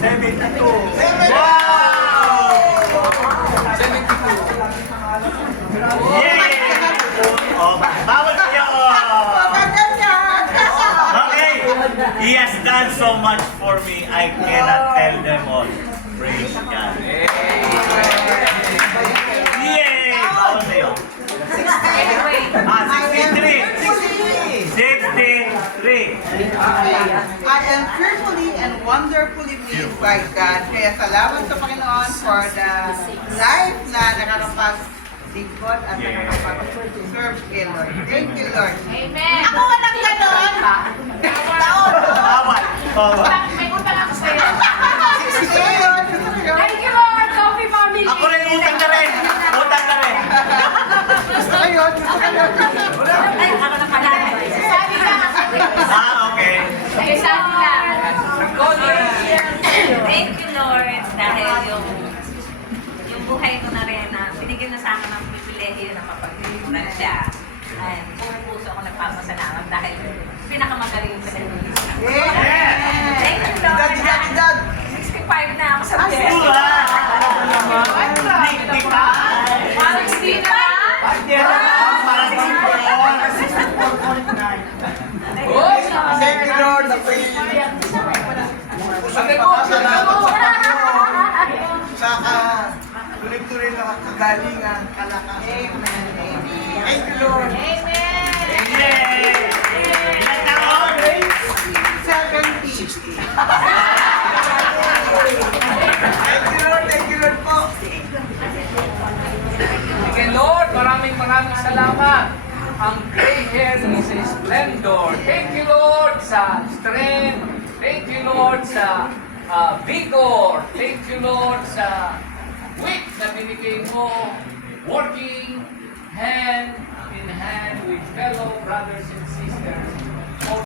72. Wow! 72. Yay! Oh, bawal kayo! Okay, he has done so much for me, I cannot tell them all. Praise God. Yay! Bawal kayo. 63. 63. I am fearfully and wonderfully made by God. Kaya salamat sa Panginoon for the life na nakakapag-lingkod at nakakapag-serve kay Lord. Thank you, Lord. Amen. Ako walang ganon. Taon. Bawal. Bawal. May utang ako sa'yo. Ngayon, Thank you, Lord. Coffee family. Ako rin, utang na rin. Utang na rin. ngayon, Ay, ako na pala. Sabi ka. Okay. Ay, sabi ka. Thank you, Lord, dahil yung buhay ko na rin na binigyan na sa akin ng pribilehiyo na mapagpilitan siya. Ay, buong puso ako nagpapasalamat dahil pinakamagaling yung pinag-iisa. Thank you, Lord. Dad. 65 na ako sa Ah, biyaya. Hindi pa. Parang hindi na. Thank you, Lord. Sa tuloy-tuloy na kagalingan, kalakasan. Thank you, Lord. Amen. Yay! Ilan taon? 70. Thank you, Lord po. Sige Lord, maraming salamat. Ang gray hair is a splendor. Thank you Lord sa strength. Thank you Lord sa vigor. Thank you Lord sa wit na binigay mo. Working hand in hand with fellow brothers and sisters